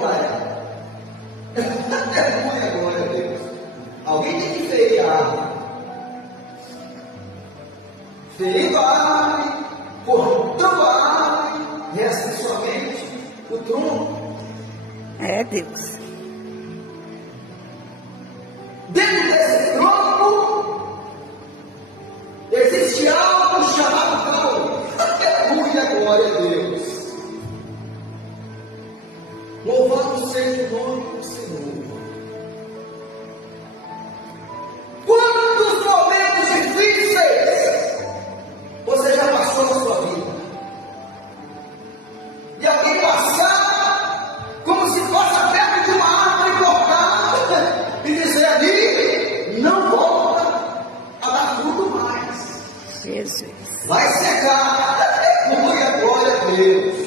voluntária. Aleluia, glória a Deus. Alguém tem que ferir a árvore. Ferindo a árvore, cortando a árvore, resta somente o tronco. É Deus. Dentro desse tronco existe algo chamado caule. Aleluia, glória a Deus. Louvado seja o nome do Senhor. Quantos momentos difíceis você já passou na sua vida? E alguém passar como se fosse perto de uma árvore cortada e dizer ali, não volta a dar fruto mais. Jesus. Vai secar. Aleluia, glória a Deus.